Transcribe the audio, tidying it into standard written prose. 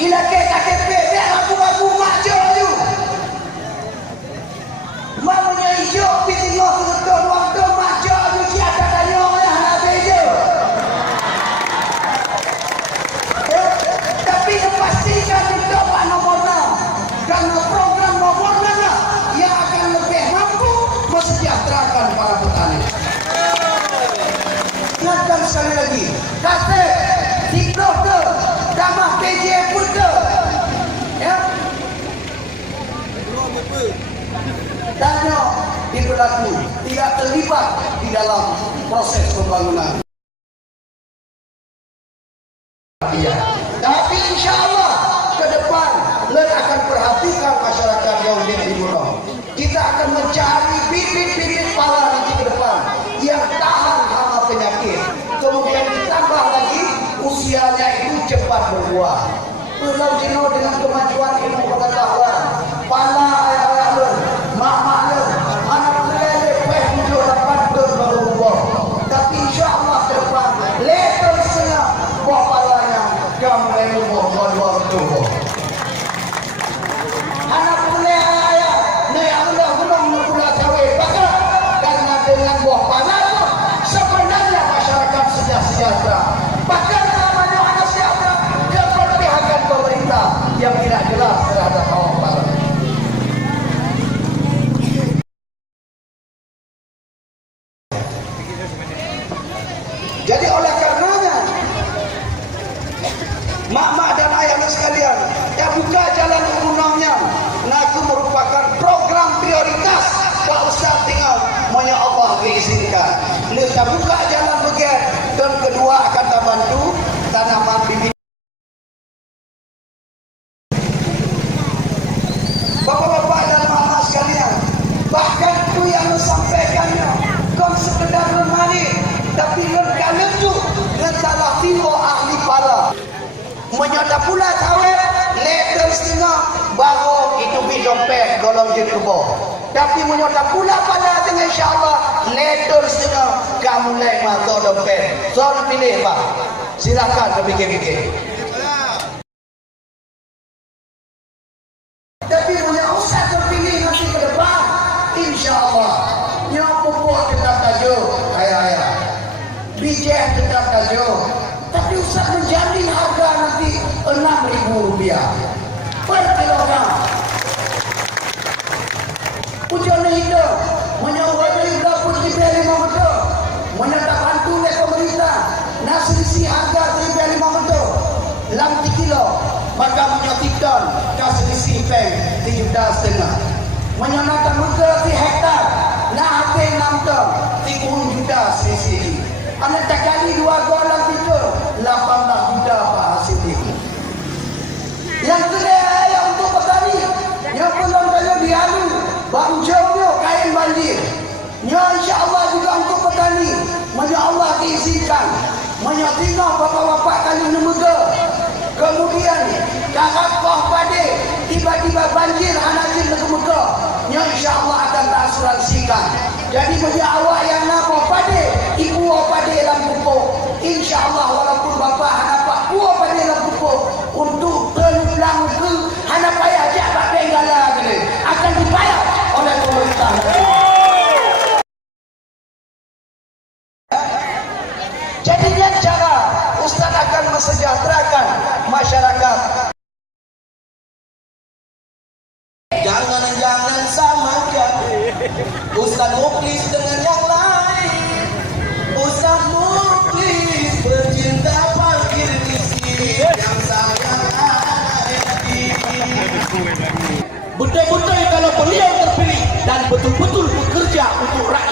Ila ke KTP dia ragu-ragu maju tu. Mamanya hijau pilih kebetul waktu maju tu siapa tanya lah nak bejo. Tapi pastikan itu Pak nomornya. Karena program nomornya yang akan lebih mampu mesejahterakan para petani. Ingatkan sekali lagi, KTP Tiktok tu, tambah PJ pun tu. Ya. Tanya diberlaku tidak terlibat di dalam proses pembangunan. Iya. Tapi insya Allah ke depan kita akan perhatikan masyarakat yang di Gunung. Kita akan mencari bibit-bibit pala nanti ke depan yang tahan hama penyakit. Kemudian ditambah lagi usianya itu cepat berbuah. Pulau Jenuh dengan kemajuan ilmu pengetahuan, pala ayah-ayah lun, mak-mak lun, anak lele, peh 7-8 tahun baru berbuah. Tapi insya Allah ke depan, lepas setengah buah palanya, kamu lele buah bertumbuh. Anak boleh ayah, ni anda belum pula cawe bakar, karena dengan buah pala itu sebenarnya masyarakat sejahtera. Bahkan namanya anak sejahtera keberpihakan pemerintah yang tidak jelas terhadap kaum pala. Jadi oleh karenanya, mak-mak dan ayah sekalian, yang buka jalan undangnya, naku merupakan program prioritas Pak Ustaz tinggal monya Allah diizinkan. Kita buka jalan bagian dan kedua akan kita bantu tanaman bibit. Bapak-bapak dan mak-mak sekalian, bahkan itu yang menyampaikannya bukan sekedar lemari, tapi kalau itu salah tiro ahli pala menyata pula tawet letter setengah baru itu bidompet golong je kebo. Tapi menyata pula pada dengan insyaAllah letter setengah kamu naik mata dompet. Soal pilih Pak, silakan berfikir-fikir. Tapi punya usah terpilih nanti ke depan, insyaAllah yang pupuk tetap tajuk ayah-ayah, bijak tetap tajuk. Tapi usah menjamin harga nanti Rp6.000 per kilogram. Ujian hidup menyawai dapur Rp5 betul, menyata bantu oleh pemerintah. Nak selisih harga Rp5 betul, 6 kilo, maka menyatikan kasih selisih peng Rp7,5. Menyatakan muka di hektar, nak habis 6 ton, Rp30 juta selisih. Anak tak kali 2 golong itu 18 juta Pak hasil itu. Yang kedua yang untuk petani, yang belum kaya dialu, bang jauhnya kain banjir. Ya insya-Allah juga untuk petani, masya Allah diizinkan, menyatina bapak-bapak kali nemuga. Kemudian karat koh pade, tiba-tiba banjir anak jin nemuga. Ya insya-Allah akan asuransikan. Jadi bagi awak yang nak koh pade, ibu pade dalam pupuk. Insya-Allah walaupun bapak hanapak buah pade dalam pupuk untuk peluang ke hana payah jak tak penggala kene akan dibayar oleh pemerintah. Jadinya cara Ustaz akan mensejahterakan masyarakat. Jangan samakan Ustaz Muklis dengan yang lain. Ustaz Muklis bercinta fakir miskin yang sayang betul-betul kalau beliau terpilih dan betul-betul bekerja untuk rakyat